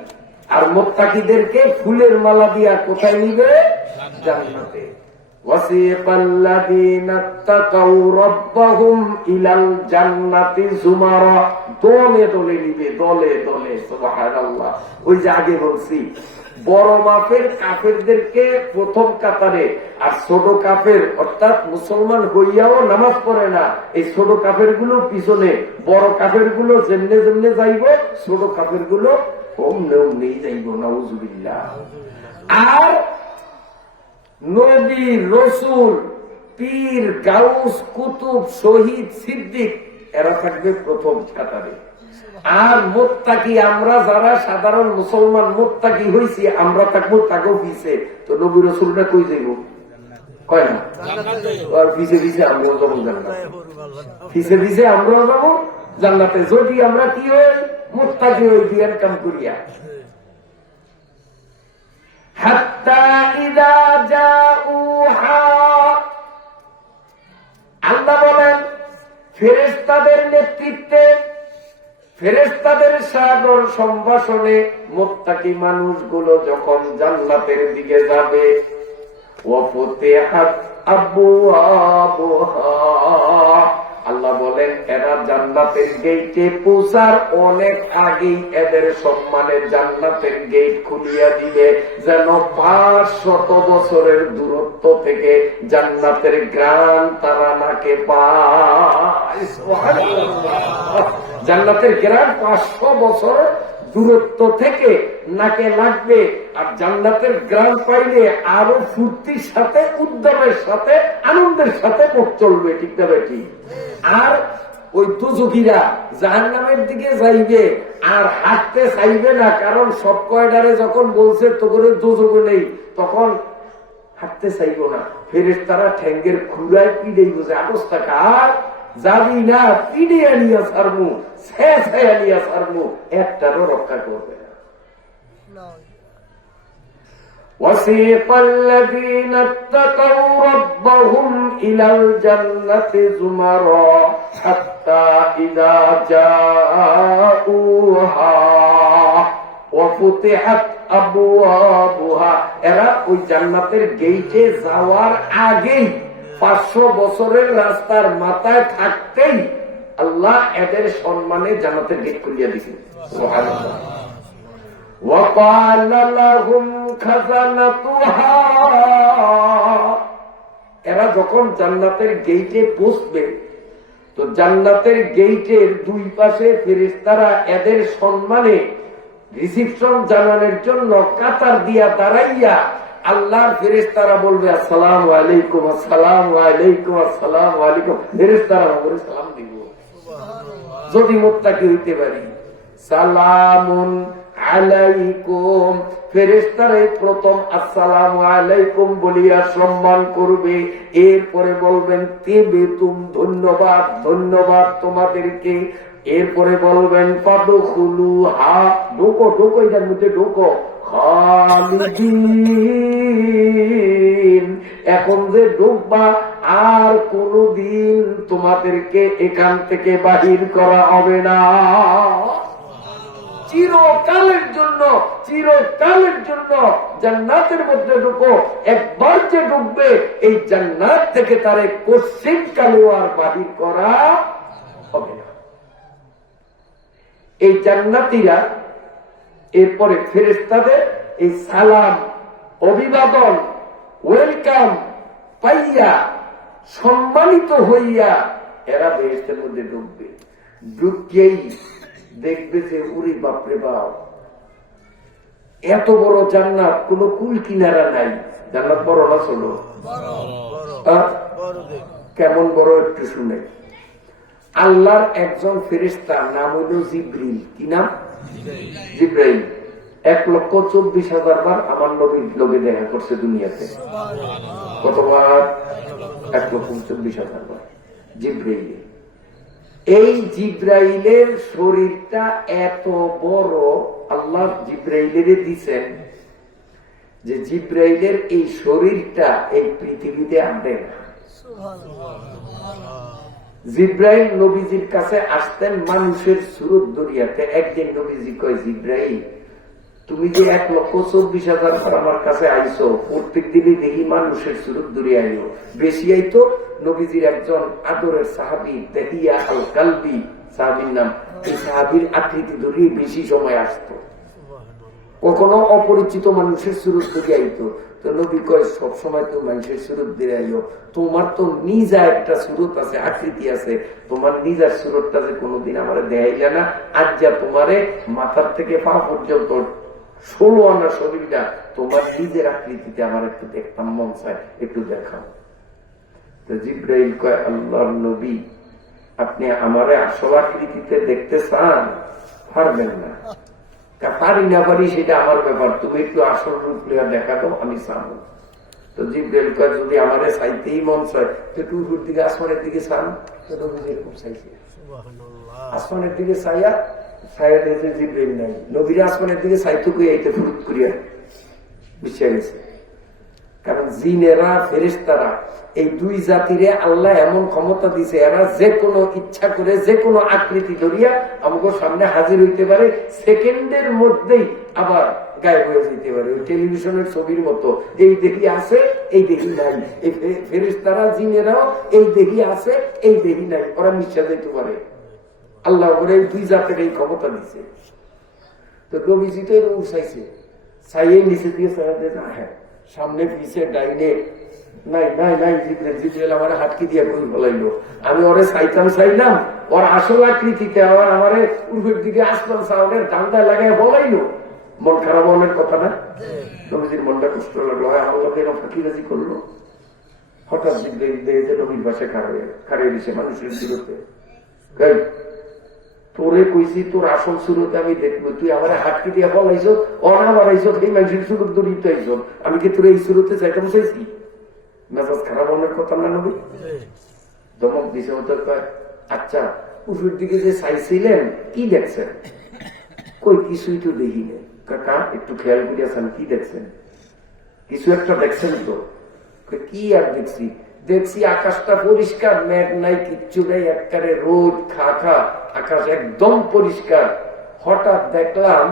আর মুত্তাকিদেরকে ফুলের মালা দিয়া কোথায় নিবে? জান্নাতে। ওয়াসিকাল্লাযীনা তাকাউ রাব্বাহুম ইলাল জান্নাতি যুমারা, দলে দলে নিবে, দলে দলে। সুবহানাল্লাহ। ওই যে আগে বলছি বড় মাপের কাফেরদেরকে প্রথম কাতারে, আর ছোট কাফের অর্থাৎ মুসলমান হইয়াও নামাজ পড়ে না এই ছোট কাফের গুলো পিছনে, বড় কাফের গুলো যেমনে যেমনে যাইব, ছোট কাফের গুলো অমনে অমনেই যাইব। নাউযুবিল্লাহ। আর নবী, রসুল, পীর, গাউস, কুতুব, শহীদ, সিদ্দিক এরা থাকবে প্রথম কাতারে। আর মুত্তাকি আমরা যারা সাধারণ মুসলমান মুত্তাকি হইছি আমরা থাকবো তাকে পিছে। তো নবী রসুলটা কই যাইব? কয় না? আর পিছে পিছে আমরাও যাবো জান্নাতে, পিছে পিছে আমরাও যাবো জান্নাতে, যদি আমরা কি হই? মুত্তাকি হই, দিয়ার কাম করিয়া। হাত্তা ইযা জাউহা, আল্লাহ বলেন ফেরেশতাদের নেতৃত্বে, ফেরেশতাদের সাদর সম্ভাষণে মুত্তাকি মানুষগুলো যখন জান্নাতের দিকে যাবে, ওয়াফতিহাত আবওয়াবুহা, আল্লাহ বলেন এরা জান্নাতের গেটে পৌঁছার অনেক আগেই এদের সম্মানের জান্নাতের গেট খুলিয়া দিবে, যেন 500 বছরের দূরত্ব থেকে জান্নাতের গ্রাম তারা নাকে পায়। জান্নাতের গ্রাম 500 বছর দূরত্ব থেকে নাকে লাগবে। আর জান্নাতের গ্রাম পাইলে আরো ফুর্তির সাথে, উদ্যমের সাথে, আনন্দের সাথে পথ চলবে। ঠিক না ঠিক? আর ওই দুজকিরা জাহান্নামের দিকে যাইবে আর হাঁটতে চাইবে না, কারণ সব কয়ডারে যখন বলছে তো করে দুজকে নেই, তখন হাঁটতে চাইব না। ফেরেশতারা ঠ্যাঙ্গের খুঁড়ায় পিড়েই বসে, অবস্থা কার যাবি না, পিড়ে আনিয়া ছাড়মু, শেষ আনিয়া ছাড়মু, একটারও রক্ষা করবে না। وسيق الذين اتقوا ربهم إلى الجنة زمرا حتى إذا جاءوها وفتحت أبوابها এরা ওই জান্নাতের গেটে যাওয়ার আগেই 500 বছরের রাস্তার মাথায় থাকতেই আল্লাহ এদের সম্মানে জান্নাতের গেট খুলিয়ে দিয়েছেন। সুবহানাল্লাহ। وقال لهم خزنتها এরা যখন জান্নাতের গেটে পৌঁছবে তো জান্নাতের গেটের দুই পাশে ফেরেশতারা এদের সম্মানে রিসিপশন জানানোর জন্য কাতার দিয়া দাঁড়াইয়া আল্লাহর ফেরেশতারা বলবে আসসালামু আলাইকুম, আসসালামু আলাইকুম, আসসালামু আলাইকুম। ফেরেশতারা বলে সালাম দিব যদি মুত্তাকি হইতে পারি। সালামুন আলাইকুম, ফেরেশতারা প্রথম আসসালামু আলাইকুম বলিয়া সম্মান করবে, এরপরে বলবেন তিবতুম, ধন্যবাদ, ধন্যবাদ তোমাদেরকে। এরপরে বলবেন ফাদখুলুহা, ঢোকো ঢোকো, এটার মধ্যে ঢোকো, খালিদিন, এখন যে ঢুকবা আর কোনদিন তোমাদেরকে এখান থেকে বাহির করা হবে না। চিরকালের জন্য, চিরকালের জন্য জান্নাতের মধ্যে ঢুকো, একবার যে ঢুকবে এই জান্নাত থেকে তারে কোশ্চিন কালেও আর বাহির করা হবে না। এই জান্নাতীরা এরপরে ফেরেশতাদের এই সালাম, অভিবাদন, ওয়েলকাম পাইয়া সম্মানিত হইয়া এরা বেহেশতের মধ্যে ঢুকবে। ঢুকেই দেখবে যে উরি বাপরে বাপ, এত বড় জান্নাত, কোন কুল কিনারা নাই। জান্নাত বড় না ছোট? কেমন বড় একটু শুনে। আল্লাহর একজন ফেরেশতা নাম হইল জিবরিল। কি নাম? জিবরাইল। 1,24,000 বার আমার নবীর লোকে দেখা করছে দুনিয়াতে। কতবার? 1,24,000 বার। জিবরাইল, এই জিবরাইলের শরীরটা এত বড়, আল্লাহ জিবরাইলের দিচ্ছেন যে জিবরাইলের এই শরীরটা এই পৃথিবীতে আনবে না। জিবরাইল নবীজির কাছে আসতেন মানুষের সুরত দরিয়াতে। একদিন নবীজি কয়, জিবরাইল তুমি যে 1,24,000 বার আমার কাছে আইসো, প্রত্যেক দিনে দেখি মানুষের সুরত দরিয়া আইও। বেশি আইতো নবীজির একজন আদরের সাহাবী তাহিয়া আল কালবি সাহাবীর নাম, এই সাহাবীর আকৃতি ধরিয়ে বেশি সময় আসতো। কখনো অপরিচিত মানুষের সুরত দরিয়া আইতো। তো নবী কয়, সবসময় তো মানুষের সুরত দিয়ে আইও, তোমার তো নিজা একটা সুরত আছে, আকৃতি আছে, তোমার নিজার সুরতটা যে কোনোদিন আমার দেখাইলে না, আজ যা তোমারে মাথার থেকে পা পর্যন্ত 16 আনা শরীরটা তোমার নিজের আকৃতিতে আমার একটু দেখতাম মন চায়, একটু দেখাও। তো জিবরাইল কয়, আল্লাহর নবী আপনি আমারে আসল আকৃতিতে দেখতে চান? পারবেন না। পারি না পারি সেটা আমার ব্যাপার, তুমি একটু আসল রূপ লিয়া দেখা দাও, আমি চান। তো জিবরাইল কয়, যদি আমারে চাইতেই মন চায় তো একটু উপর দিকে আসমানের দিকে চান। এরকম চাইছে, আসমানের দিকে চাইয়া ছায়া দিয়েছে। জিবরাইল নাই, নবীর আসমানের দিকে চাইতে এইটা ফুরুত করিয়া বুঝে গেছে। কারণ জিনেরা ফেরেশতারা এই দুই জাতিরে আল্লাহ এমন ক্ষমতা দিছে, এরা যে কোনো ইচ্ছা করে যে কোনো আকৃতি ধরিয়া আমাকে সামনে হাজির হইতে পারে, সেকেন্ডের মধ্যেই আবার গায়েব হয়ে যেতে পারে। ওই টেলিভিশনের ছবির মতো, এই দেখি আছে এই দেখি নাই। এই ফেরেশতারা জিনেরাও এই দেখি আছে এই দেখি নাই, ওরা মিশা যেতে পারে। আল্লাহ করে এই দুই জাতের এই ক্ষমতা দিছে। তো নবীজি তো এরকম চাইছে, চাইয়ে নিচে দিয়ে চাইতে না, হ্যাঁ সামনে পিছে ডাইনে নাই নাই নাই। জিবরাইল আমার হাতকে দিয়ে কই বলাইলো, আমি ওরে চাইলাম ওর আসল আকৃতিতে, আবার আমার পূর্বের দিকে আসলাম সাউন্ডের ডান্ডা লাগাই বলাইলো। মন খারাপ হওয়ার কথা না? নবীজির মনটা কষ্ট লাগলো, আমার লোক এরকম ফাঁকিবাজি করলো। হঠাৎ জিবরাইল দেখে নবীর পাশে খাড়িয়ে দিছে মানুষের বিরুদ্ধে। তোরে কইছি তোর আসল সুরতে আমি দেখবো, তুই আমার হাতকে দিয়ে বলাইছ, অনা বাড়াইছ, এই মানুষের সুরত দরিত আইছ, আমি কি তোর এই সুরতে চাইতে বসাইছি? মেজাজ খারাপ হওয়ার কথা না নবী? দমক দিছে। আচ্ছা উফুর দিকে যে চাইছিলেন কি দেখছেন? কই কিছুই তো দেখি না। কাকা একটু খেয়াল করিয়াছেন কি দেখছেন? কিছু একটা দেখছেন তো? কি আর দেখছি? দেখছি আকাশটা পরিষ্কার, মেঘ নাই, কিচ্ছু নেই, একবারে রোদ খা খা, আকাশ একদম পরিষ্কার। হঠাৎ দেখলাম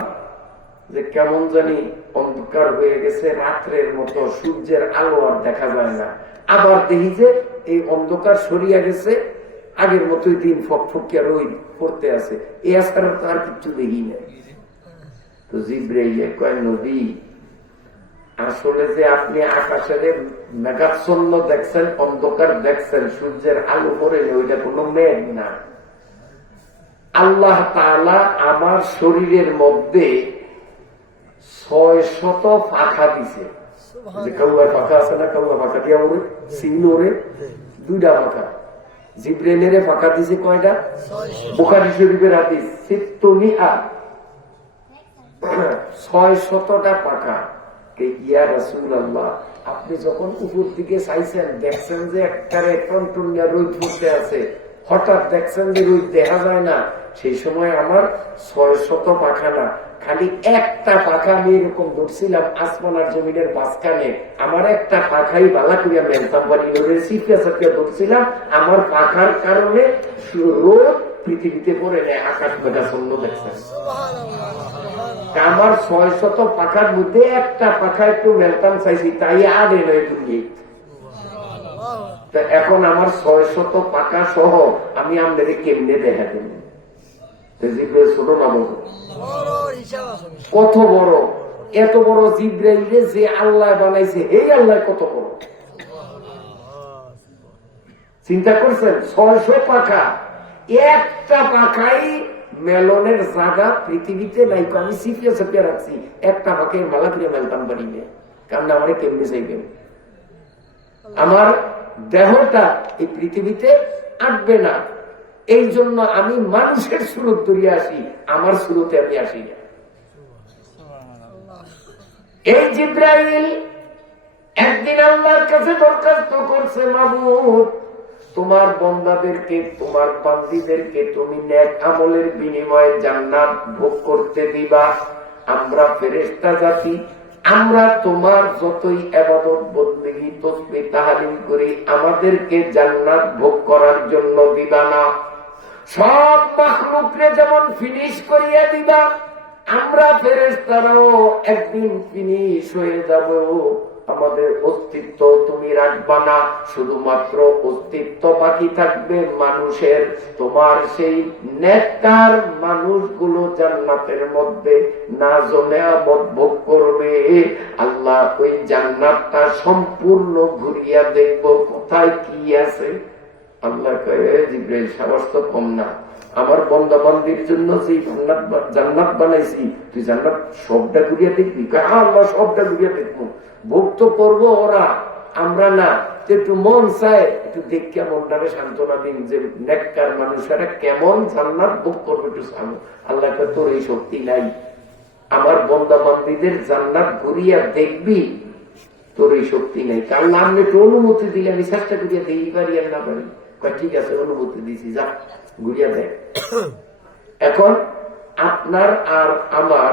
যে কেমন জানি অন্ধকার হয়ে গেছে, রাত্রের মতো, সূর্যের আলো আর দেখা যায় না। আবার দেখি যে এই অন্ধকার সরিয়া গেছে, আগের মতোই দিন ফকফকিয়া রোদ পড়তে আছে। এই আজকাল তো আর কিচ্ছু দেখি না। তো জিব্রাইল কয়, নবী আসলে যে আপনি আকাশের মেঘাচ্ছন্ন দেখছেন, অন্ধকার দেখছেন, সূর্যের আলো পড়ে, ওইটা কোনো মেঘ না। আল্লাহ তাআলা আমার শরীরের মধ্যে 600 পাখা দিছে। যে কাউয়া পাখা আছে না, কাউয়া পাখা দিয়া ওরে সিল ওরে 2টা পাখা। জিব্রাইলের পাখা দিছে কয়টা? বুখারী শরীফের হাদিস 600টা পাখা। ইয়া রাসূলুল্লাহ, আপনি যখন উপর দিকে চাইছেন, দেখছেন যে একবারে টনটনিয়া রোদ পড়তে আছে, হঠাৎ দেখছেন যে রোদ দেখা যায় না, সেই সময় আমার 600 পাখা না, খালি একটা পাখা আমি এরকম ধরছিলাম আসমান আর জমিনের মাঝখানে। আমার একটা পাখাই বালা করিয়া মেলতাম পারি, সিপিয়া সাপিয়া ধরছিলাম। আমার পাখার কারণে রোদ পৃথিবীতে পড়ে নেয়, আকাশ মেঘাচ্ছন্ন দেখছেন। আমার 600 পাখার মধ্যে একটা পাখা একটু মেলতাম চাইছি, তাই আগে নয় তুমি। এখন আমার 600 পাখা সহ আমি আপনাদের কেমনে দেখা দেব? ছোট না বড়? কত বড়? এত বড় জিব্রাইল যে আল্লাহ বানাইছে, এই আল্লাহ কত বড় চিন্তা করছেন? 600 পাখা, একটা পাখাই মেলনের জায়গা পৃথিবীতে নাই। আমি সিপিয়া সাপিয়া রাখছি, একটা পাখায় মালা করে মেলতাম পারি না, কারণ আমারে কেমনে চাইবেন? আমার দেহটা এই পৃথিবীতে আটবে না, এই জন্য আমি মানুষের সুরত ধরিয়ে আসি, আমার সুরতে আমি আসি না। এই জিব্রাইল একদিন আল্লাহর কাছে দরখাস্ত করছে, মাবুদ তোমার বান্দাদেরকে, তোমার বান্দীদেরকে তুমি নেক আমলের বিনিময়ে জান্নাত ভোগ করতে দিবা। আমরা ফেরেশতা জাতি, আমরা তোমার যতই ইবাদত বন্দেগী তাসবিহ তাহলিল করি, আমাদেরকে জান্নাত ভোগ করার জন্য দিবা না। সব মাখলুকরে যেমন ফিনিশ করিয়া দিবা, আমরা ফেরেশতারাও একদিন ফিনিশ হয়ে যাব। আমাদের অস্তিত্ব তুমি রাখবা না, শুধুমাত্র অস্তিত্ব বাকি থাকবে মানুষের। তোমার সেই নেককার মানুষগুলো জান্নাতের মধ্যে নাজ-ও-নেয়ামত ভোগ করবে। আল্লাহ ওই জান্নাতটা সম্পূর্ণ ঘুরিয়া দেখবো কোথায় কি আছে। আল্লাহ কয়ে, জিব্রাইল সাহস তো কম না, আমার বান্দা বান্দির জন্য যে জান্নাত বানাইছি, তুই জান্নাত সবটা ঘুরিয়া দেখবি? আল্লাহ সবটা ঘুরিয়া দেখবো, ভোগ তো করবো ওরা, আমরা না। একটু মন চায়, একটু দেখে মনটাকে সান্ত্বনা দিন যে নেককার মানুষেরা কেমন জান্নাত ভোগ করবে, একটু জানো। আল্লাহ কয়ে, তোর এই শক্তি নাই, আমার বান্দা বান্দিদের জান্নাত ঘুরিয়া দেখবি, তোর এই শক্তি নেই। কারণ আমি একটু অনুমতি দিলে আমি চেষ্টা করিয়া দেখি পারি আর না পারি। ঠিক আছে, অনুমতি দিছি, যা ঘুরিয়া দেখ। এখন আপনার আর আমার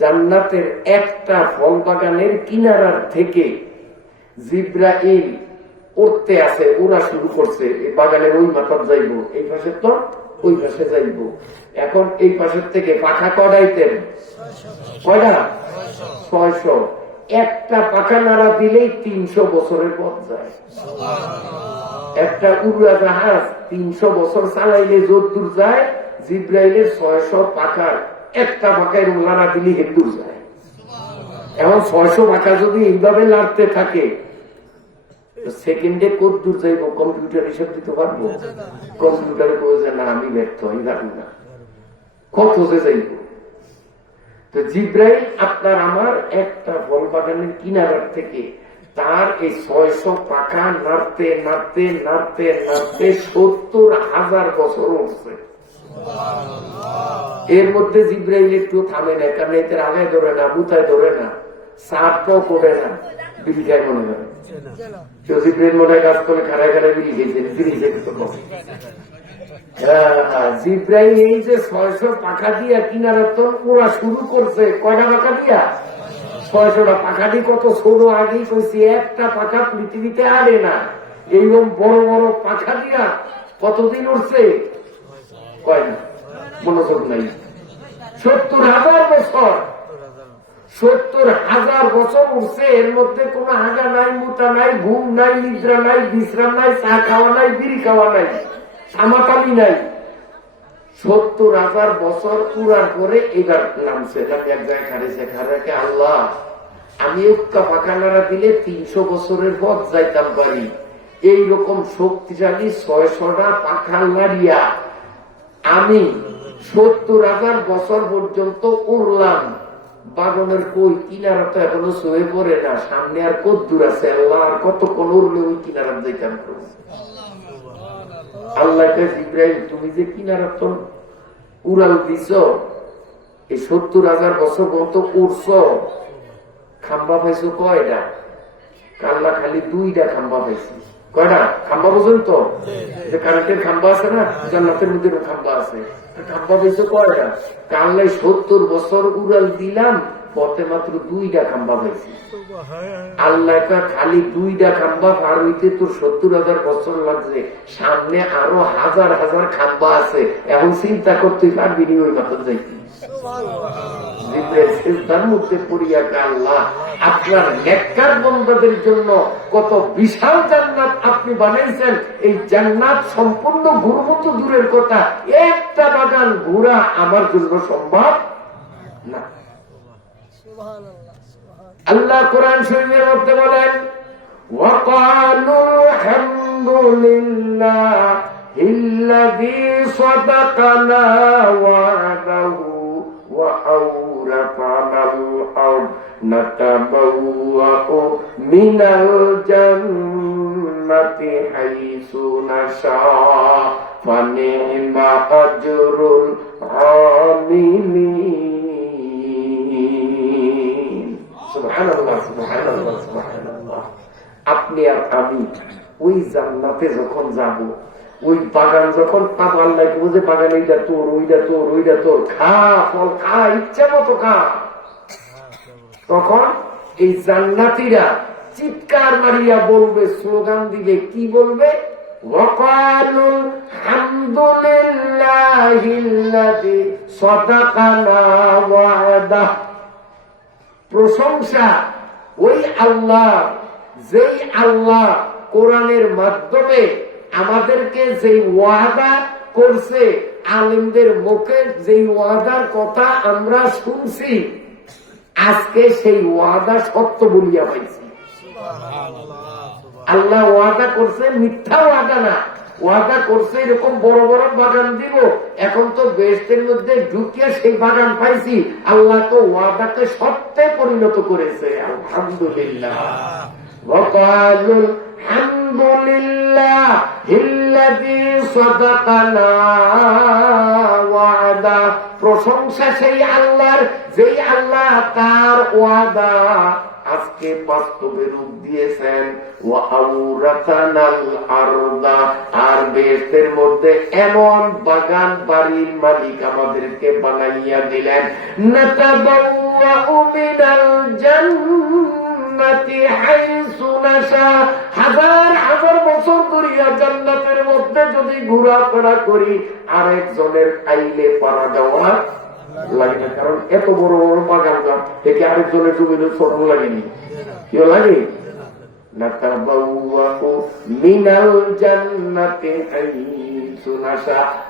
জান্নাতের একটা ফল বাগানের কিনারার থেকে জিব্রাইল উঠতে আছে, ওরা শুরু করছে। এই বাগানের ওই মাথার যাইব, এই পাশে তো ওই পাশে যাইব। এখন এই পাশের থেকে পাখা কড়াইতেন কয়টা? 600। একটা পাখা নাড়া দিলেই 300 বছরের পথ যায়। একটা উড়োজাহাজ 300 বছর চালাইলে যদ্দূর যায়, জিব্রাইলের 600 পাখার একটা পাখায় নাড়া দিলে হেদ্দূর যায়। এখন 600 পাখা যদি এইভাবে নাড়তে থাকে, সেকেন্ডে কদ্দূর যাইব? কম্পিউটার হিসাব দিতে পারবো? কম্পিউটারে বলছে না, আমি ব্যর্থ হই, জানি না কত যে যাইব। তো জিব্রাইল আপনার আমার একটা ফল বাগানের কিনারার থেকে তার এই 600 পাখা নাড়তে নাড়তে নাড়তে নাড়তে 70,000 বছর উঠছে। এর মধ্যে জিব্রাইল একটু থামে না, কারণ এতে আগায় ধরে না, বুথায় ধরে না, সাপটাও করে না, বিড়ি খায় মনে হয়। কেউ জিব্রাইল মনে কাজ করে খাড়ায় খাড়ায় বিড়ি খেয়েছে, বিড়ি খেতে তো কম। জিব্রাইল এই যে 600 পাখা দিয়া কিনারা তো ওরা শুরু করছে, কয়টা পাখা দিয়া? 600টা পাখা দিয়ে কত ছোট আগেই কইছি, একটা পাখা পৃথিবীতে আরে না। এইরকম বড় বড় পাখা দিয়া কতদিন উঠছে কয় না, মনোযোগ নাই। 70,000 বছর, 70,000 বছর উঠছে। এর মধ্যে কোনো আগা নাই, মোটা নাই, ঘুম নাই, নিদ্রা নাই, বিশ্রাম নাই, চা খাওয়া নাই, বিড়ি খাওয়া নাই, সামাতালি নাই। 70,000 বছর পুরার পরে এবার নামছে। এক জায়গায় খারেছে, খারাকে আল্লাহ আমি উক্কা পাখা নাড়া দিলে 300 বছরের পথ যাইতাম পারি। এইরকম শক্তিশালী 600টা পাখা নাড়িয়া আমি 70,000 বছর পর্যন্ত উড়লাম। বাগানের কই কিনারা তো এখনো সয়ে পড়ে না, সামনে আর কত দূর আছে আল্লাহ, আর কতক্ষণ উড়লে ওই কিনারা যাইতাম। আল্লাহ ইব্রাহিম তুমি যে কিনারা তো উড়াল দিছ, এই 70,000 বছর পর্যন্ত উড়ছ, খাম্বা পাইছো কয়টা? আল্লাহ খালি 2টা খাম্বা পাইছি। কয়টা খাম্বা বোঝেন তো? যে কারেন্টের খাম্বা আছে না, জান্নাতের মধ্যে খাম্বা আছে, খাম্বা পাইছো কয়টা? আল্লাহ 70 বছর উড়াল দিলাম, পথে মাত্র 2টা খাম্বা পাইছি। আল্লাহ খালি 2টা খাম্বা পার হইতে তোর 70,000 বছর লাগছে, সামনে আরো হাজার হাজার খাম্বা আছে। এখন চিন্তা করতে পারবি নি ওই মাত্র যাইতে। আল্লাহ আপনার নেককার বান্দাদের জন্য কত বিশাল জান্নাত আপনি বানাইছেন। এই জান্নাত সম্পূর্ণ ঘুরমত দূরের কথা, একটা বাগান ঘোরা আমার জন্য সম্ভব না। আল্লাহ কোরআন শরীফের মধ্যে বলেন ওয়াকালু আলহামদুলিল্লাহিল্লাযী সাদাকানা ওয়া'দাহু ওয়া আওরাফানাল আরদ নাতাবাওয়াউ মিনাল জান্নাতি হাইসু নাশা ফানি'মা আজরুল আমিলিন। সুবহানাল্লাহ, সুবহানাল্লাহ, সুবহানাল্লাহ। আপনি আর আমি ওই জান্নাতে যখন যাব, ওই বাগান যখন পাবো, আল্লাহ বুঝে বাগান এইটা তোর, ওইটা তোর, ওইটা তোর, খা ফল খা, ইচ্ছা মতো খা। তখন এই জান্নাতীরা চিৎকার মারিয়া বলবে, স্লোগান দিবে, কি বলবে? ওয়াকালু আলহামদুলিল্লাহিল্লাযী সাদাকানা ওয়া'দাহ। প্রশংসা ওই আল্লাহ, যেই আল্লাহ কোরআনের মাধ্যমে আমাদেরকে যেই ওয়াদা করছে, আলেমদের মুখে যেই ওয়াদার কথা আমরা শুনছি, আজকে সেই ওয়াদা সত্য বলিয়া পাইছি। আল্লাহ ওয়াদা করছে, মিথ্যা ওয়াদা না, ওয়াদা করছে এরকম বড় বড় বাগান দিব। এখন তো বেহেশতের মধ্যে ঢুকিয়ে সেই বাগান পাইছি। আল্লাহ তো ওয়াদাকে সত্যে পরিণত করেছে। আলহামদুলিল্লাহ। ওয়াকালু আলহামদুলিল্লাহিল্লাযী সাদাকানা ওয়া'দা। প্রশংসা সেই আল্লাহর, যেই আল্লাহ তার ওয়াদা আজকে বাস্তবে রূপ দিয়েছেন। ওয়া আওরাতানাল আরদা, আর বেহেশতের মধ্যে এমন বাগান বাড়ির মালিক আমাদেরকে বানাইয়া দিলেন। নাতাবাওয়াউ মিনাল জান্নাতি হাইসু নাশা। হাজার হাজার বছর ধরিয়া জান্নাতের মধ্যে যদি ঘোরাফেরা করি, আরেকজনের আইলে পারা দেওয়া লাগে না। কারণ এত বড় বড় বাগান গাছ থেকে আরেকজনের জমিনের ছোট লাগেনি, কেউ লাগে।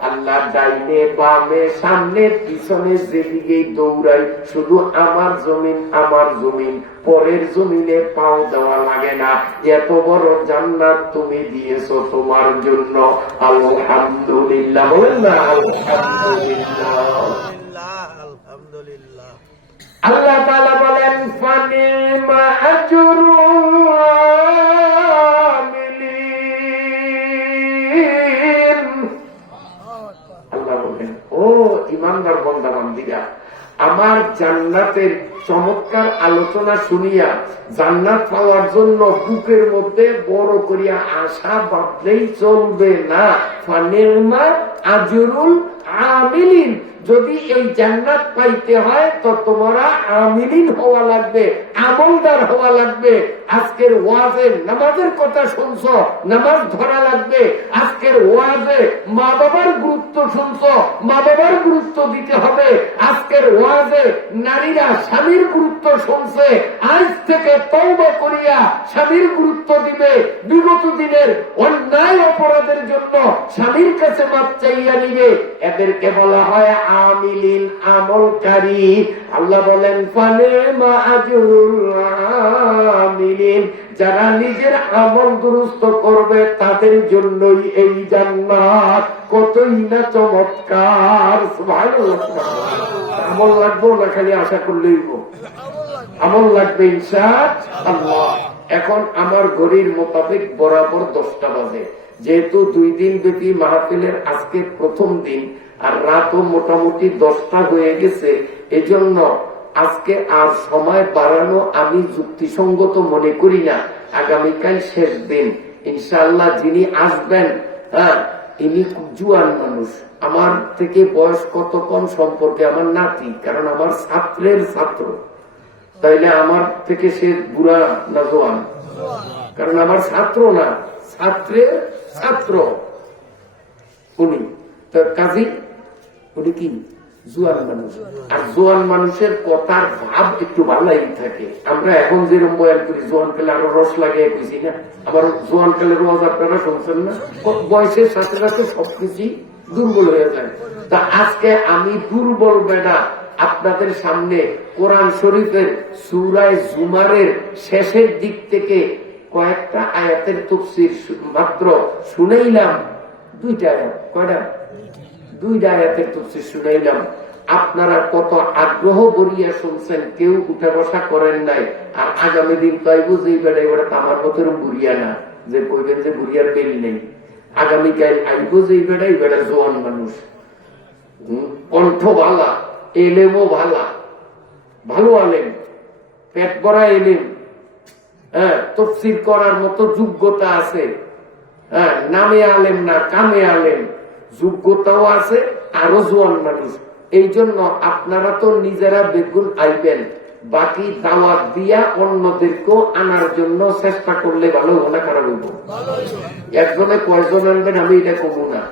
আল্লাহ ডাইনে বামে সামনে পিছনে যেদিকেই দৌড়াই, শুধু আমার জমিন, আমার জমিন, পরের জমিনে পাও দেওয়া লাগে না। এত বড় জান্নাত তুমি দিয়েছো তোমার জন্য। আলহামদুলিল্লাহ বলেন না? আলহামদুলিল্লাহ। আল্লাহ তাআলা বলেন ফানিমা আজরুল আমিলিন। আল্লাহ বলেন, ও ইমানদার বান্দা বান্দীরা, আমার জান্নাতের চমৎকার আলোচনা শুনিয়া জান্নাত পাওয়ার জন্য বুকের মধ্যে বড় করিয়া আশা বাঁধলেই চলবে না। ফানিমা আজরুল আমিলিন। যদি এই জান্নাত পাইতে হয় তো তোমরা আমিলিন হওয়া লাগবে। আমলদার হওয়া লাগবে। আজকের ওয়াজে নামাজের কথা শুনছ, নামাজ ধরা লাগবে। আজকের ওয়াজে মা বাবার গুরুত্ব শুনছ, মা বাবার গুরুত্ব দিতে হবে। আজকের ওয়াজে নারীরা স্বামীর গুরুত্ব শুনছে, আজ থেকে তওবা করিয়া স্বামীর গুরুত্ব দিবে। বিগত দিনের অন্যায় অপরাধের জন্য স্বামীর কাছে মাপ চাইয়া নিবে। এদেরকে বলা হয় আমিলিন, আমলকারী। আল্লাহ বলেন ফানিমা আজরুল আমিলিন, যারা নিজের আমল দুরুস্ত করবে তাদের জন্যই এই জান্নাত। কতই না চমৎকার! সুবহানাল্লাহ। আমল লাগবে না, খালি আশা করলেই আমল লাগবে ইনশাআল্লাহ। এখন আমার ঘড়ির মোতাবেক বরাবর 10টা বাজে। যেহেতু 2 দিন ব্যাপী মাহফিলের আজকে প্রথম দিন, আর রাতও মোটামুটি 10টা হয়ে গেছে, এজন্য আজকে আর সময় বাড়ানো আমি যুক্তিসঙ্গত মনে করি না। আগামীকাল শেষ দিন, ইনশাআল্লাহ যিনি আসবেন, ইনি খুব জুয়ান মানুষ, আমার থেকে বয়স কত কম সম্পর্কে আমার নাতি, কারণ আমার ছাত্রের ছাত্র। তাইলে আমার থেকে সে বুড়া না জোয়ান? কারণ আমার ছাত্র না, ছাত্রের ছাত্র উনি। তো কাজী উনি কি জোয়ান মানুষ, আর জোয়ান মানুষের কথার ভাব একটু ভালোই থাকে। আমরা এখন যেরকম বয়ান করি, জোয়ান কালে আরো রস লাগিয়ে কইছি না? আবার জোয়ান কালের ওয়াজ আপনারা শুনছেন না? বয়সের সাথে সাথে সবকিছু দুর্বল হয়ে যায়। তা আজকে আমি দুর্বল বেটা আপনাদের সামনে কোরআন শরীফের সূরা জুমারের শেষের দিক থেকে কয়েকটা আয়াতের তাফসীর মাত্র শুনাইলাম। 2টা আয়াত, কয়টা? 2টা আয়াতের তাফসীর শুনাইলাম। আপনারা কত আগ্রহ বরিয়া শুনছেন, কেউ উঠা বসা করেন নাই। আর আগামী দিন পাইব যে বেড়া এবার আমার মতের বুড়িয়া না, যে কইবেন যে বুড়িয়ার বেল নেই। আগামীকাল আইব যে বেড়া এই বেড়া জোয়ান মানুষ, কণ্ঠ ভালা, এলেমও ভালা, ভালো আলেম, পেট ভরা এলেম, তাফসীর করার মতো যোগ্যতা আছে। নামে আলেম না, কামে আলেম, যোগ্যতাও আছে, আরো জোয়ান মানুষ। এই জন্য আপনারা তো নিজেরা বেগুন আইবেন, বাকি দাওয়াত দিয়া অন্যদেরকেও আনার জন্য চেষ্টা করলে ভালো হবো না খারাপ হইব? একজনে কয়জন আনবেন আমি এটা কমু না।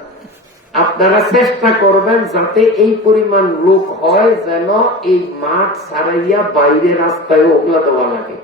আপনারা চেষ্টা করবেন যাতে এই পরিমাণ লোক হয়, যেন এই মাঠ ছাড়াইয়া বাইরে রাস্তায় ওগুলা দেওয়া লাগে।